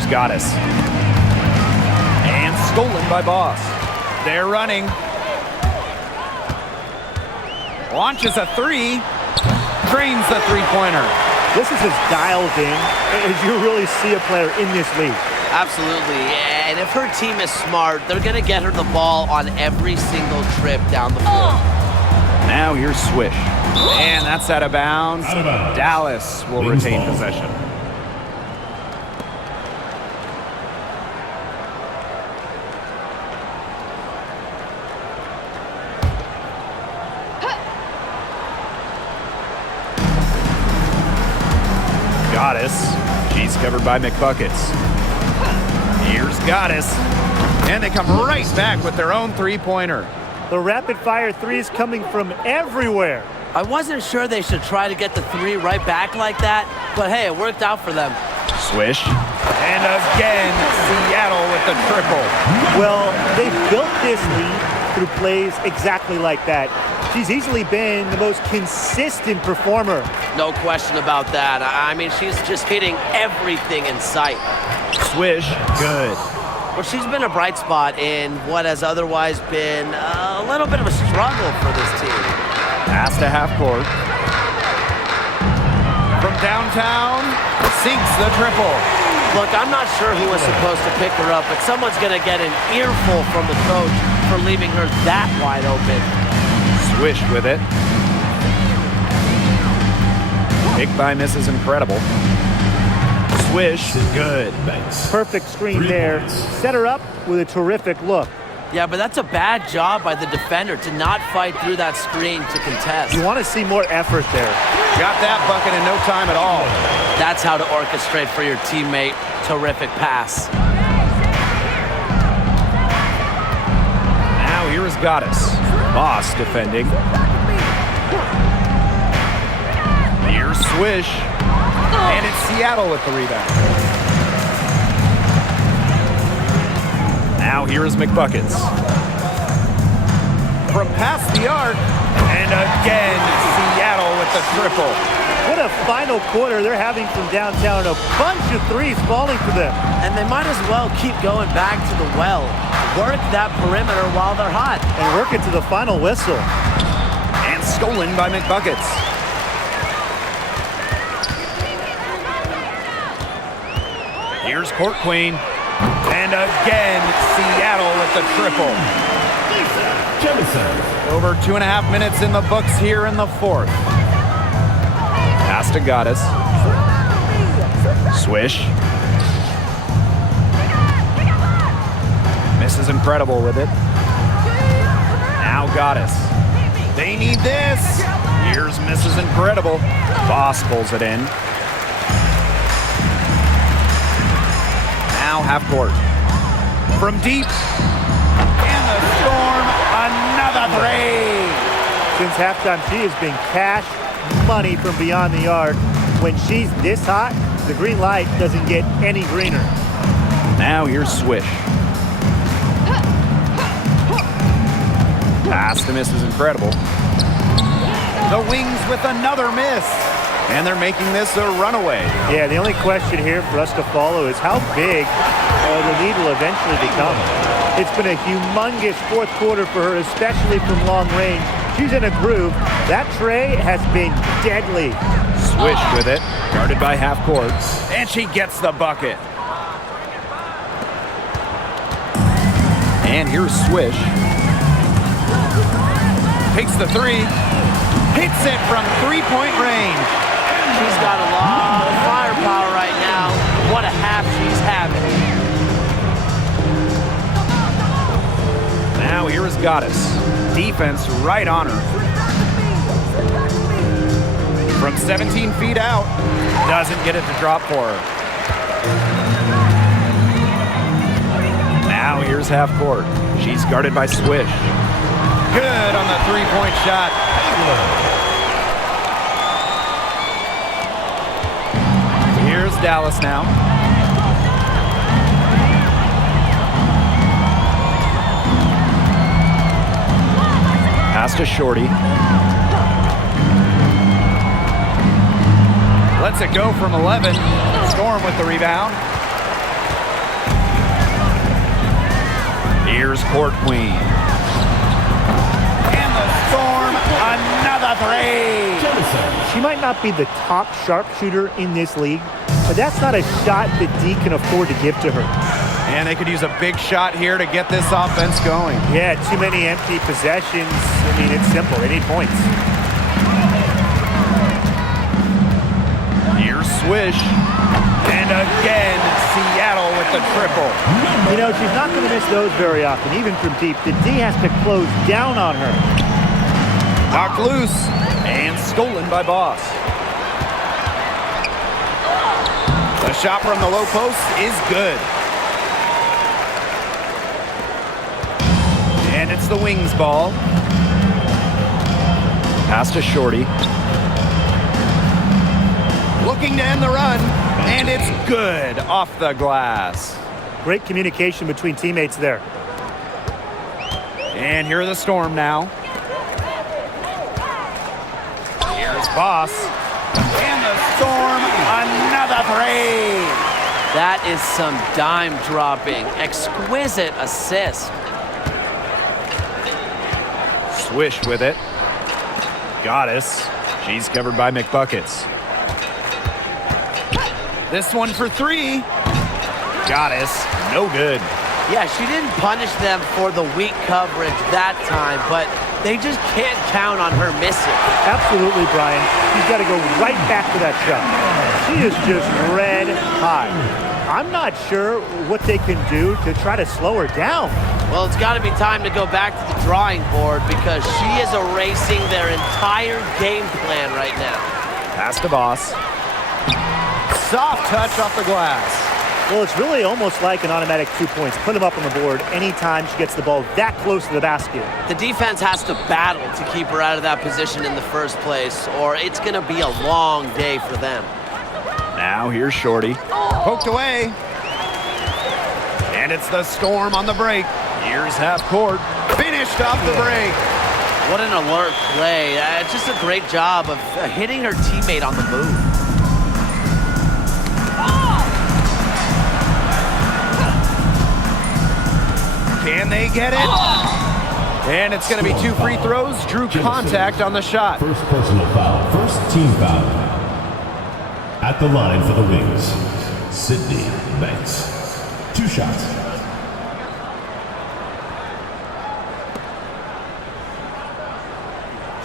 Here's Goddess. And stolen by Boss. They're running. Launches a three. Drains the three-pointer. This is as dialed in as you really see a player in this league. Absolutely. And if her team is smart, they're going to get her the ball on every single trip down the floor. Now here's Swish. And that's out of bounds. Dallas will retain possession. Goddess. She's covered by McBuckets. Here's Goddess. And they come right back with their own three-pointer. The rapid-fire threes coming from everywhere. I wasn't sure they should try to get the three right back like that, but hey, it worked out for them. Swish. And again, Seattle with the triple. Well, they've built this lead through plays exactly like that. She's easily been the most consistent performer. No question about that. I mean, she's just hitting everything in sight. Swish. Good. Well, she's been a bright spot in what has otherwise been a little bit of a struggle for this team. Pass to half court. From downtown, sinks the triple. Look, I'm not sure who was supposed to pick her up, but someone's going to get an earful from the coach for leaving her that wide open. Swish with it. Pick by Mrs. Incredible. Swish. Good. Perfect screen there. Set her up with a terrific look. Yeah, but that's a bad job by the defender to not fight through that screen to contest. You want to see more effort there. Got that bucket in no time at all. That's how to orchestrate for your teammate. Terrific pass. Now here is Goddess. Boss defending. Here's Swish. And it's Seattle with the rebound. Now here is McBuckets. From past the arc. And again, Seattle with the triple. What a final quarter they're having from downtown. A bunch of threes falling for them. And they might as well keep going back to the well. Work that perimeter while they're hot. And work it to the final whistle. And stolen by McBuckets. Here's Court Queen. And again, Seattle with the triple. Over 2.5 minutes in the books here in the fourth. Pass to Goddess. Swish. Mrs. Incredible with it. Now Goddess. They need this. Here's Mrs. Incredible. Boss pulls it in. Now half court. From deep. And the Storm, another three. Since halftime, she has been cash money from beyond the arc. When she's this hot, the green light doesn't get any greener. Now here's Swish. Pass to Mrs. Incredible. The Wings with another miss. And they're making this a runaway. Yeah, the only question here for us to follow is how big the lead will eventually become. It's been a humongous fourth quarter for her, especially from long range. She's in a groove. That tray has been deadly. Swish with it. Guarded by half court. And she gets the bucket. And here's Swish. Takes the three. Hits it from three-point range. She's got a lot of firepower right now. What a half she's having. Now here is Goddess. Defense right on her. From 17 feet out. Doesn't get it to drop for her. Now here's half court. She's guarded by Swish. Good on the three-point shot. Here's Dallas now. Pass to Shorty. Lets it go from 11. Storm with the rebound. Here's Court Queen. And the Storm, another three. She might not be the top sharpshooter in this league, but that's not a shot that D can afford to give to her. And they could use a big shot here to get this offense going. Yeah, too many empty possessions. I mean, it's simple. They need points. Here's Swish. And again, Seattle with the triple. You know, she's not going to miss those very often, even from deep. The D has to close down on her. Knocked loose and stolen by Boss. The shot from the low post is good. And it's the Wings ball. Pass to Shorty. Looking to end the run, and it's good off the glass. Great communication between teammates there. And here are the Storm now. Here's Boss. And the Storm, another three. That is some dime dropping. Exquisite assist. Swish with it. Goddess. She's covered by McBuckets. This one for three. Goddess. No good. Yeah, she didn't punish them for the weak coverage that time, but they just can't count on her missing. Absolutely, Brian. She's got to go right back to that shot. She is just red hot. I'm not sure what they can do to try to slow her down. Well, it's got to be time to go back to the drawing board because she is erasing their entire game plan right now. Pass to Boss. Soft touch off the glass. Well, it's really almost like an automatic 2 points. Put them up on the board anytime she gets the ball that close to the basket. The defense has to battle to keep her out of that position in the first place, or it's going to be a long day for them. Now here's Shorty. Poked away. And it's the Storm on the break. Here's half court. Finished off the break. What an alert play. Just a great job of hitting her teammate on the move. Can they get it? And it's going to be 2 free throws. Drew contact on the shot. First personal foul. First team foul. At the line for the Wings, Sydney Banks. 2 shots.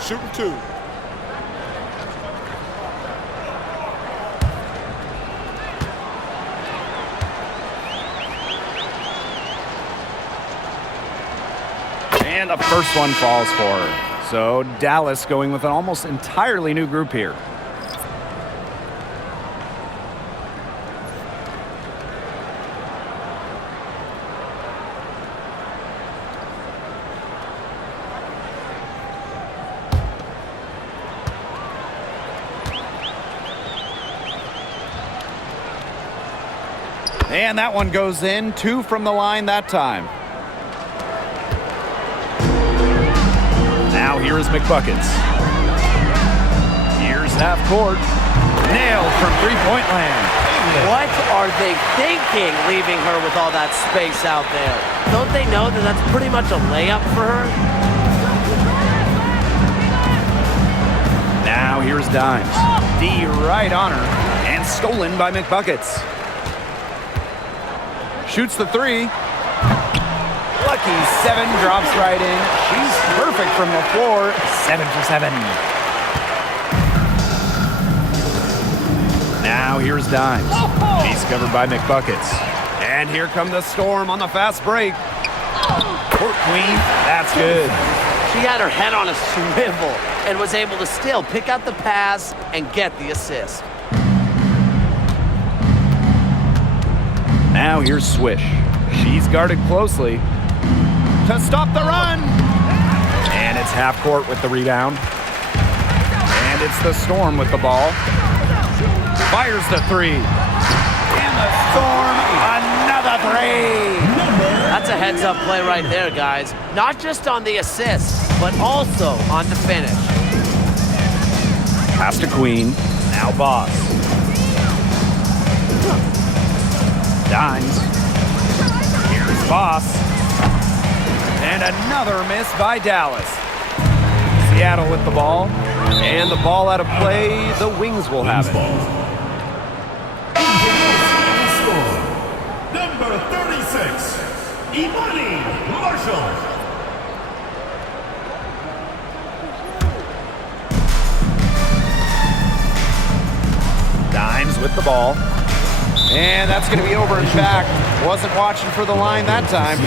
Shooting 2. And the first one falls for her. So Dallas going with an almost entirely new group here. And that one goes in. 2 from the line that time. Now here is McBuckets. Here's half court. Nailed from three-point land. What are they thinking, leaving her with all that space out there? Don't they know that that's pretty much a layup for her? Now here's Dimes. D right on her. And stolen by McBuckets. Shoots the 3. Lucky 7 drops right in. She's perfect from the floor. 7 for 7. Now here's Dimes. She's covered by McBuckets. And here come the Storm on the fast break. Court Queen, that's good. She had her head on a swivel and was able to still pick out the pass and get the assist. Now here's Swish. She's guarded closely to stop the run. And it's half court with the rebound. And it's the Storm with the ball. Fires the 3. And the Storm, another 3. That's a heads-up play right there, guys. Not just on the assist, but also on the finish. Pass to Queen. Now Boss. Dimes. Here's Boss. And another miss by Dallas. Seattle with the ball. And the ball out of play. The Wings will have it. Number 36, Imani Marshall. Dimes with the ball. And that's going to be over and back. Wasn't watching for the line that time.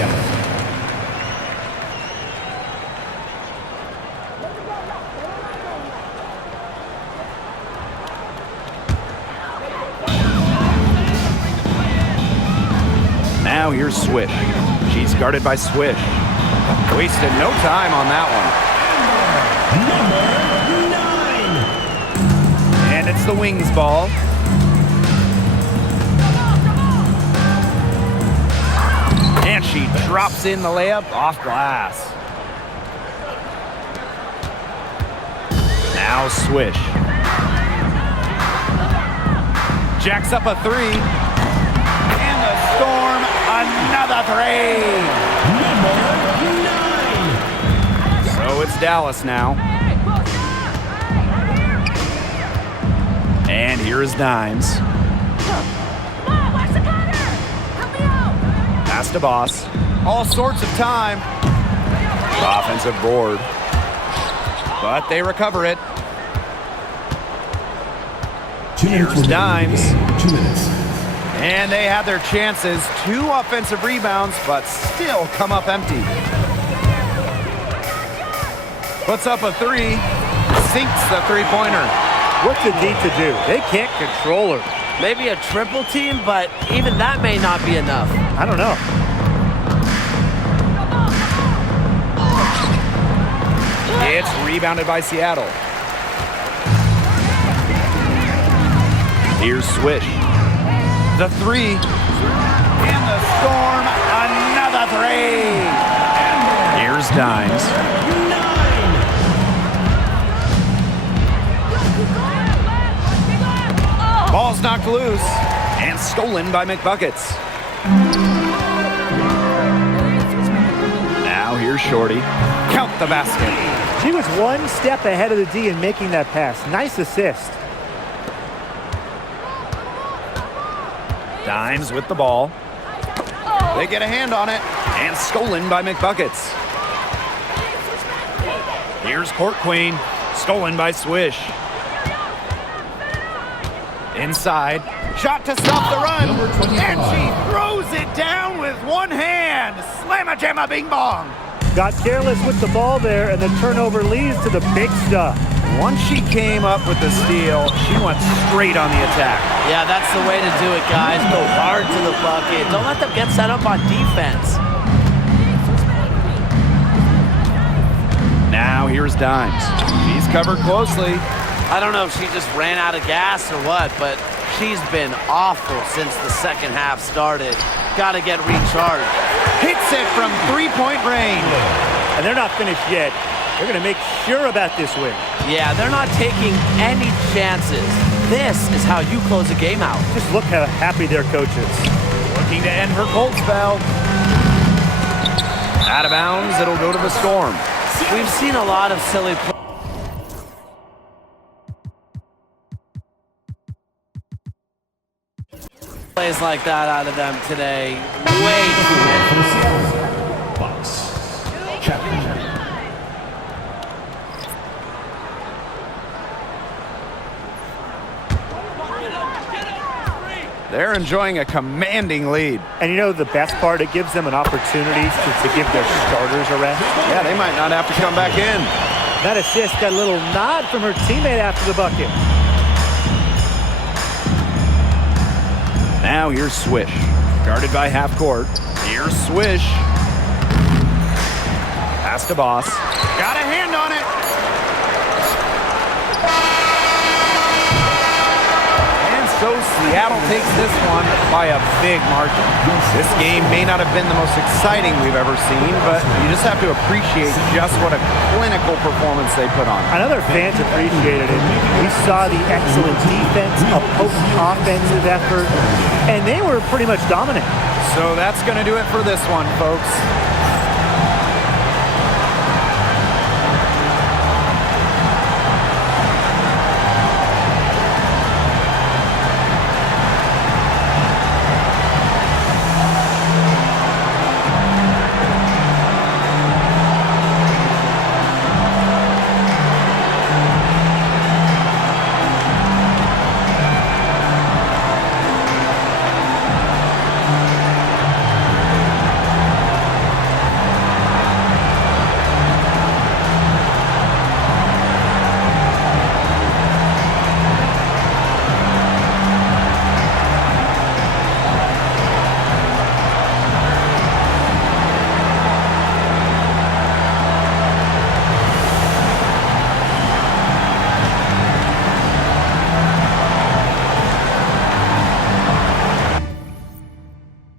Now here's Swish. She's guarded by Swish. Wasted no time on that one. And it's the Wings ball. And she drops in the layup off glass. Now Swish. Jacks up a three. And the Storm, another three. So it's Dallas now. And here's Dimes. Pass to Boss. All sorts of time. Offensive board. But they recover it. Here's Dimes. 2 minutes. And they had their chances. 2 offensive rebounds, but still come up empty. Puts up a three. Sinks the three-pointer. What's the D to do? They can't control her. Maybe a triple team, but even that may not be enough. I don't know. It's rebounded by Seattle. Here's Swish. The three. And the Storm, another three. Here's Dimes. Ball's knocked loose and stolen by McBuckets. Now here's Shorty. Count the basket. She was one step ahead of the D in making that pass. Nice assist. Dimes with the ball. They get a hand on it and stolen by McBuckets. Here's Court Queen. Stolen by Swish. Inside. Shot to stop the run. And she throws it down with one hand. Slamma-jamma bing bong. Got careless with the ball there, and the turnover leads to the big stuff. Once she came up with the steal, she went straight on the attack. Yeah, that's the way to do it, guys. Go hard to the bucket. Don't let them get set up on defense. Now here's Dimes. She's covered closely. I don't know if she just ran out of gas or what, but she's been awful since the second half started. Got to get recharged. Hits it from three-point range. And they're not finished yet. They're going to make sure about this win. Yeah, they're not taking any chances. This is how you close a game out. Just look how happy their coach is. Looking to end her cold spell. Out of bounds, it'll go to the Storm. We've seen a lot of silly plays like that out of them today. Way too many. Bucks. Chapman. They're enjoying a commanding lead. And you know the best part? It gives them an opportunity to give their starters a rest. Yeah, they might not have to come back in. That assist got a little nod from her teammate after the bucket. Now here's Swish. Guarded by half court. Here's Swish. Pass to Boss. Got a hand on it. And so Seattle takes this one by a big margin. This game may not have been the most exciting we've ever seen, but you just have to appreciate just what a clinical performance they put on. I know their fans appreciated it. We saw the excellent defense, a potent offensive effort, and they were pretty much dominant. So that's going to do it for this one, folks.